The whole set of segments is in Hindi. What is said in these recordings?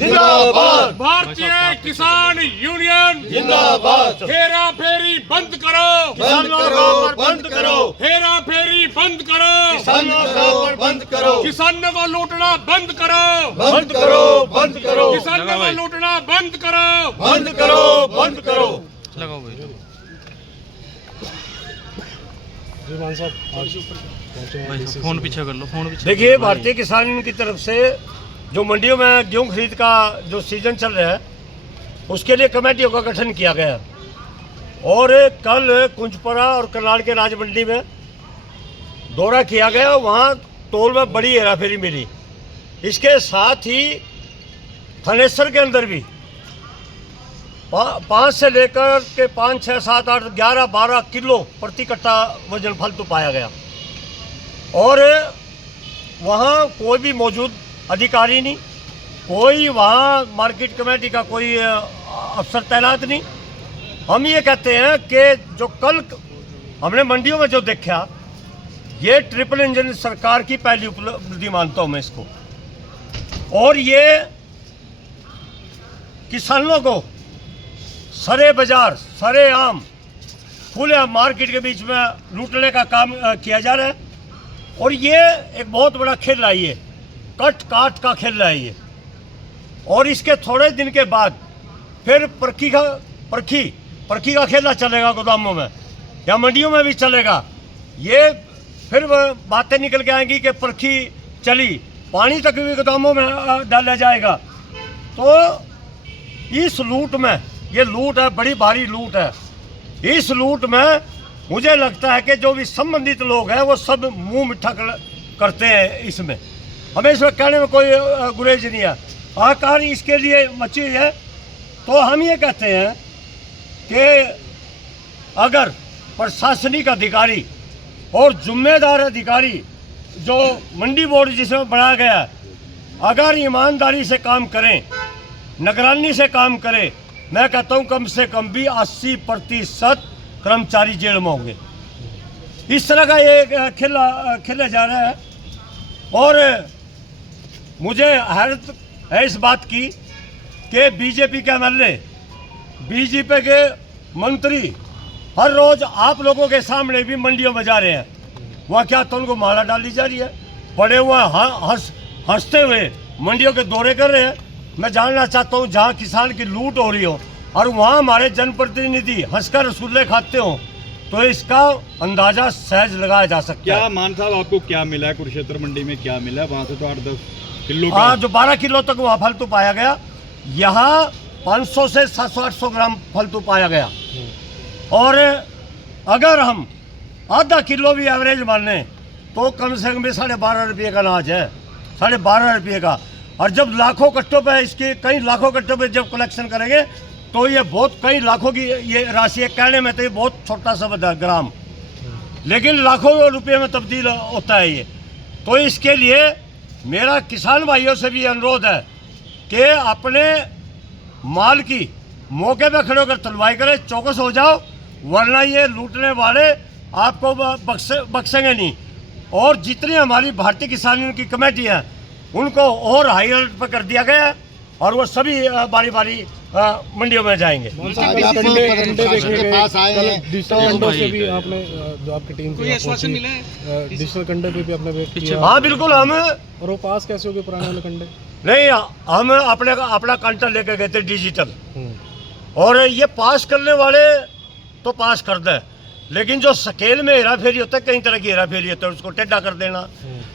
जिंदाबाद। भारतीय किसान यूनियन जिंदाबाद। हेरा फेरी बंद करो, बंद करो, बंद करो, हेरा फेरी बंद करो, किसानों का बंद करो, किसानों को लूटना बंद करो, बंद करो, बंद करो, किसानों को लूटना बंद करो, बंद करो, बंद करो। लगाओ भाई। भाई फोन पीछे कर लो, फोन पीछे। देखिए, भारतीय किसान यूनियन की तरफ से जो मंडियों में गेहूं खरीद का जो सीजन चल रहा है उसके लिए कमेटियों का गठन किया गया और कल कुंजपुरा और करनाल के राज मंडी में दौरा किया गया। वहाँ तोल में बड़ी हेराफेरी मिली। इसके साथ ही थानेसर के अंदर भी 5 से लेकर के 5, 6, 7, 8, 11, 12 किलो प्रति कट्टा वजन फालतू पाया गया और वहाँ कोई भी मौजूद अधिकारी नहीं, कोई वहाँ मार्केट कमेटी का कोई अफसर तैनात नहीं। हम ये कहते हैं कि जो कल हमने मंडियों में जो देखा, ये ट्रिपल इंजन सरकार की पहली उपलब्धि मानता हूँ मैं इसको। और ये किसानों को सरे बाजार, सरे आम, खुले मार्केट के बीच में लूटने का काम किया जा रहा है और ये एक बहुत बड़ा खेल है। ये कट काट का खेल है ये। और इसके थोड़े दिन के बाद फिर परखी का खेला चलेगा गोदामों में या मंडियों में भी चलेगा। ये फिर बातें निकल के आएंगी कि परखी चली, पानी तक भी गोदामों में डाला जाएगा। तो इस लूट में, ये लूट है, बड़ी भारी लूट है। इस लूट में मुझे लगता है कि जो भी संबंधित लोग हैं वो सब मुंह मिठा करते हैं। इसमें हमें इसमें कहने में कोई गुरेज नहीं है। आकार इसके लिए मची हुई है। तो हम ये कहते हैं कि अगर प्रशासनिक अधिकारी और जिम्मेदार अधिकारी जो मंडी बोर्ड जिसमें बनाया गया है, अगर ईमानदारी से काम करें, निगरानी से काम करें, मैं कहता हूँ कम से कम भी 80% कर्मचारी जेल में होंगे। इस तरह का ये खेला जा रहा है। और मुझे हैरत है इस बात की कि बीजेपी के एमएलए, बीजेपी के मंत्री हर रोज आप लोगों के सामने भी मंडियों में जा रहे हैं। वहाँ क्या तो उनको माला डाली जा रही है, पड़े हुए हंसते हुए मंडियों के दौरे कर रहे हैं। मैं जानना चाहता हूँ, जहाँ किसान की लूट हो रही हो और वहाँ हमारे जनप्रतिनिधि हंसकर रसगुल्ले खाते हो, तो इसका अंदाजा सहज लगाया जा सकता है। क्या मान साहब आपको क्या मिला है कुरुक्षेत्र मंडी में, क्या मिला है? वहाँ से तो 8-10 किलो का जो 12 किलो तक वहाँ फालतू पाया गया, यहाँ 500 से 700-800 ग्राम फालतू पाया गया। और अगर हम आधा किलो भी एवरेज मान लें तो कम से कम 12.5 रुपये का अनाज है, 12.5 रुपये का। और जब लाखों कट्टों पे, इसके कई लाखों कट्टों पे जब कलेक्शन करेंगे तो ये बहुत कई लाखों की ये राशि है। कहने में तो ये बहुत छोटा सा ग्राम, लेकिन लाखों रुपये में तब्दील होता है ये। तो इसके लिए मेरा किसान भाइयों से भी अनुरोध है कि अपने माल की मौके पे खड़े होकर तलवाई करें, चौकस हो जाओ, वरना ये लूटने वाले आपको बख्शेंगे नहीं। और जितनी हमारी भारतीय किसान यूनियन की कमेटी है उनको और हाई अलर्ट पर कर दिया गया है और वो सभी बारी बारी मंडियों में जाएंगे। के पास आए हैं डिजिटल कंडों से भी आपने, जो आपकी टीम कोई आश्वासन मिला है? डिजिटल कंडे पे भी आपने वेट किया? हाँ बिल्कुल। हम, और वो पास कैसे हो गए पुराने वाले कंडे? नहीं, हम अपना कांटा लेकर गए थे डिजिटल, और ये पास करने वाले तो पास कर दे, लेकिन जो स्केल में हेरा फेरी होता है, कई तरह की हेरा फेरी होता है। उसको टेढ़ा कर देना,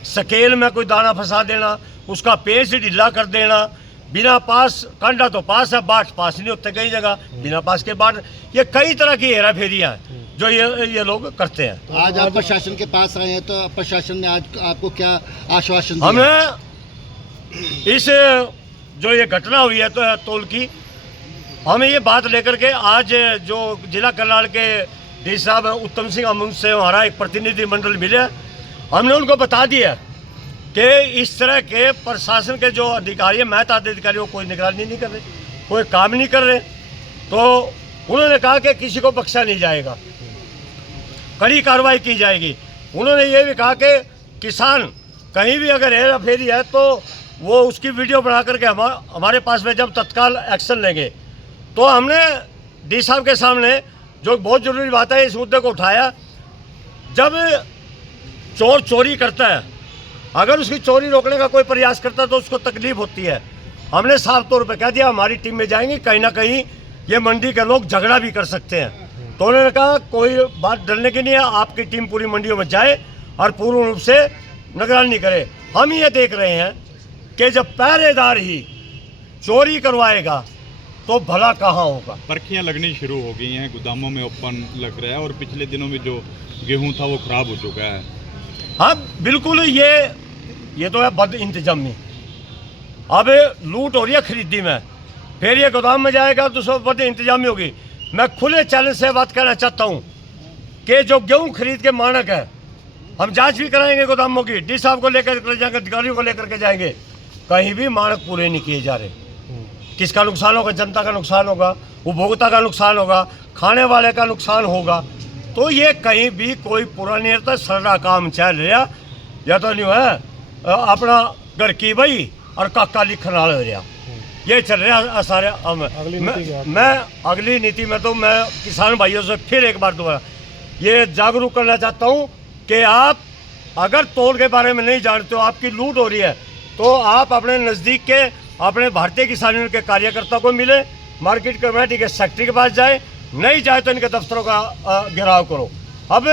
स्केल में कोई दाना फंसा देना, उसका पेज ढीला कर देना, बिना पास, कांटा तो पास है, बाट पास नहीं होते कई जगह, बिना पास के बाट। ये कई तरह की हेरा फेरियाँ हैं जो ये लोग करते हैं। आज आप प्रशासन के पास आए हैं, तो प्रशासन ने आज आपको क्या आश्वासन दिया? हमें इस जो ये घटना हुई है तो तोल की, हमें ये बात लेकर के आज जो जिला करनाल के डी साहब उत्तम सिंह अमुन से हमारा एक प्रतिनिधि मंडल मिले, हमने उनको बता दिया कि इस तरह के प्रशासन के जो अधिकारी हैं, महत्ता अधिकारी, वो कोई निगरानी नहीं कर रहे, कोई काम नहीं कर रहे। तो उन्होंने कहा कि किसी को बख्शा नहीं जाएगा, कड़ी कार्रवाई की जाएगी। उन्होंने ये भी कहा कि किसान कहीं भी अगर हेरा फेरी है तो वो उसकी वीडियो बना करके हमारे पास में जब तत्काल एक्शन लेंगे, तो हमने डी साहब के सामने जो बहुत ज़रूरी बात है इस मुद्दे को उठाया। जब चोर चोरी करता है, अगर उसकी चोरी रोकने का कोई प्रयास करता है तो उसको तकलीफ होती है। हमने साफ तौर पे कह दिया हमारी टीम में जाएंगे, कहीं ना कहीं ये मंडी के लोग झगड़ा भी कर सकते हैं। तो उन्होंने कहा कोई बात डरने की नहीं है, आपकी टीम पूरी मंडियों में जाए और पूर्ण रूप से निगरानी करे। हम ये देख रहे हैं कि जब पहरेदार ही चोरी करवाएगा तो भला कहाँ होगा। बर्खियाँ लगनी शुरू हो गई हैं, गोदामों में ओपन लग रहा है और पिछले दिनों में जो गेहूं था वो खराब हो चुका है। हाँ बिल्कुल, ये तो है बद इंतजामी। अब लूट हो रही है खरीदी में, फिर ये गोदाम में जाएगा तो सब बद इंतजामी होगी। मैं खुले चैलेंज से बात करना चाहता हूँ कि जो गेहूँ खरीद के मानक है, हम जांच भी कराएंगे गोदामों की, डी साहब को लेकर के जाएंगे, अधिकारियों को लेकर के जाएंगे, कहीं भी मानक पूरे नहीं किए जा रहे। किसका नुकसान होगा? जनता का नुकसान होगा, उपभोक्ता का नुकसान होगा, खाने वाले का नुकसान होगा। तो ये कहीं भी कोई पूरा नहीं रहता। सारा काम चल रहा या तो नहीं है अपना घर की भाई और काका लिखने वाला हो रहा, ये चल रहा सारे। मैं अगली नीति में तो मैं किसान भाइयों से फिर एक बार दोबारा ये जागरूक करना चाहता हूँ कि आप अगर तोल के बारे में नहीं जानते हो, आपकी लूट हो रही है, तो आप अपने नज़दीक के अपने भारतीय किसान यूनियन के कार्यकर्ता को मिले, मार्केट कमेटी के सेक्रेटरी के पास जाए, नहीं जाए तो इनके दफ्तरों का घेराव करो। अब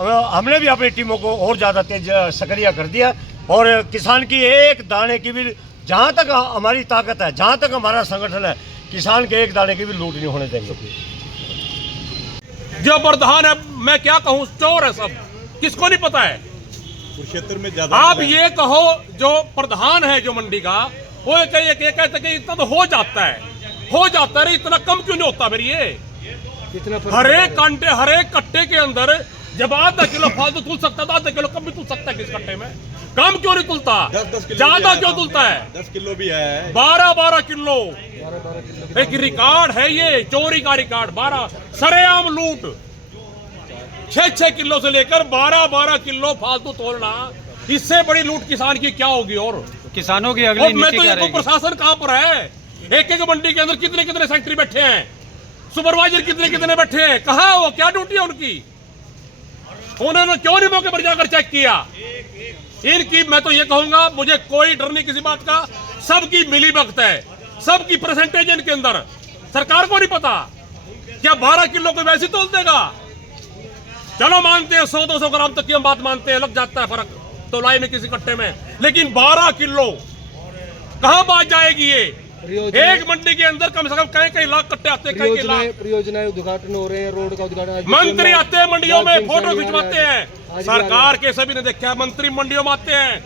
हमने भी अपनी टीमों को और ज़्यादा तेज सक्रिय कर दिया और किसान की एक दाने की भी, जहाँ तक हमारी ताकत है, जहाँ तक हमारा संगठन है, किसान के एक दाने की भी लूट नहीं होने देंगे। जो प्रधान है, मैं क्या कहूँ, चोर है सब, किसको नहीं पता है। कुरुक्षेत्र में ज्यादा आप ये कहो जो प्रधान है जो मंडी का, वो कहते कि इतना तो हो जाता है, इतना कम क्यों नहीं होता? फिर ये हर एक कट्टे के अंदर जब आधा किलो फालतू तुल सकता था, आधा किलो कम भी तुल सकता है किस कट्टे में, कम क्यों नहीं तुलता? 10 किलो ज्यादा क्यों तुलता है? 10 किलो भी है, 12 किलो एक रिकॉर्ड है, ये चोरी का रिकॉर्ड। 12 सरेआम लूट, 6 किलो से लेकर 12 किलो फालतू तोलना, इससे बड़ी लूट किसान की क्या होगी? और किसानों की और अगली मैं नीति तो क्या ये रहेगी? प्रशासन कहाँ पर है? एक मंडी के अंदर कितने सेक्रेटरी बैठे हैं, सुपरवाइजर कितने बैठे हैं, कहाँ वो, क्या ड्यूटी है उनकी? उन्होंने क्यों नहीं मौके पर जाकर चेक किया? इनकी मैं तो ये कहूंगा, मुझे कोई डर नहीं किसी बात का, सबकी मिली भगत है, सबकी परसेंटेज इनके अंदर। सरकार को नहीं पता क्या 12 किलो को वैसे तोल देगा? चलो मानते हैं 100-200 ग्राम तक की हम बात मानते हैं, लग जाता है फर्क तोलाई में किसी कट्टे में, लेकिन 12 किलो कहां बात जाएगी? ये एक मंडी के अंदर कम से कम कई लाख कट्टे आते हैं, कई लाख। परियोजनाएं उद्घाटन हो रहे हैं, रोड का उद्घाटन, मंत्री आते हैं मंडियों में, फोटो खिंचवाते हैं। सरकार के सभी ने देखा, मंत्री मंडियों में आते हैं,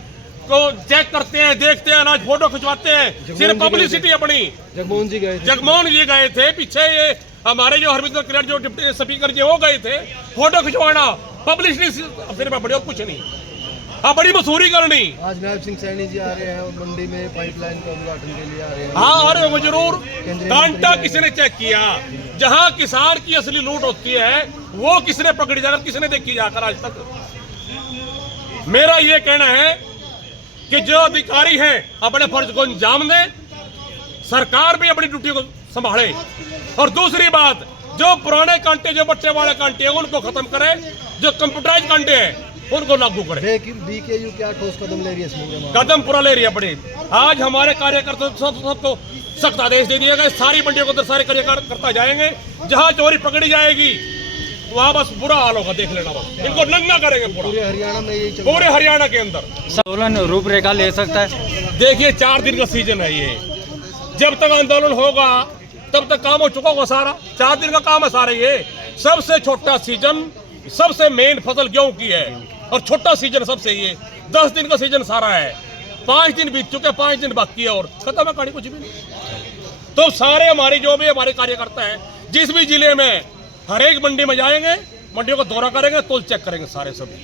को चेक करते हैं, देखते हैं, अनाज फोटो खिंचवाते हैं, सिर्फ पब्लिसिटी अपनी। जगमोहन जी गए थे पीछे, ये हमारे जो हरविंदर क्लियर जो डिप्टी स्पीकर जी हो गए थे, फोटो खिंचवाना, पब्लिसिटी, फिर बड़ी और कुछ नहीं। हाँ, बड़ी मशहूरी करनी। आज नायब सिंह सैनी जी आ रहे हैं मंडी में, पाइपलाइन का उद्घाटन के लिए आ रहे हैं। हाँ, अरे वो जरूर। कांटा किसने चेक किया? जहाँ किसान की असली लूट होती है वो किसने पकड़ी जाकर, किसने देखी जाकर आज तक? मेरा ये कहना है कि जो अधिकारी हैं अपने फर्ज को अंजाम दें, सरकार भी अपनी ड्यूटी को संभाले, और दूसरी बात, जो पुराने कांटे, जो बट्टे वाले कांटे हैं उनको खत्म करें, जो कंप्यूटराइज कांटे हैं उनको लागू करें। बीकेयू क्या ठोस कदम ले रही है इस मुद्दे में? कदम पूरा ले रही है बड़ी। आज हमारे कार्यकर्ता सबको सख्त आदेश दे दिए गए, सारी मंडियों के अंदर सारे कार्यकर्ता जाएंगे, जहां चोरी पकड़ी जाएगी वहां बस बुरा हाल होगा, देख लेना, बस इनको नंगा करेंगे पूरे हरियाणा में, यही पूरे हरियाणा के अंदर आंदोलन रूपरेखा ले सकता है। देखिए 4 दिन का सीजन है ये, जब तक आंदोलन होगा तब तक काम हो चुका होगा सारा। 4 दिन का काम है सारा ये। सबसे छोटा सीजन, सबसे मेन फसल गेहूं की है, और छोटा सीजन सबसे ये 10 दिन का सीजन सारा है। 5 दिन बीत चुके, 5 दिन बाकी है और खत्म है कहानी, कुछ भी नहीं। तो सारे हमारे जो भी हमारे कार्यकर्ता हैं, जिस भी जिले में, हर एक मंडी में जाएंगे, मंडियों का दौरा करेंगे, तोल चेक करेंगे सारे सभी।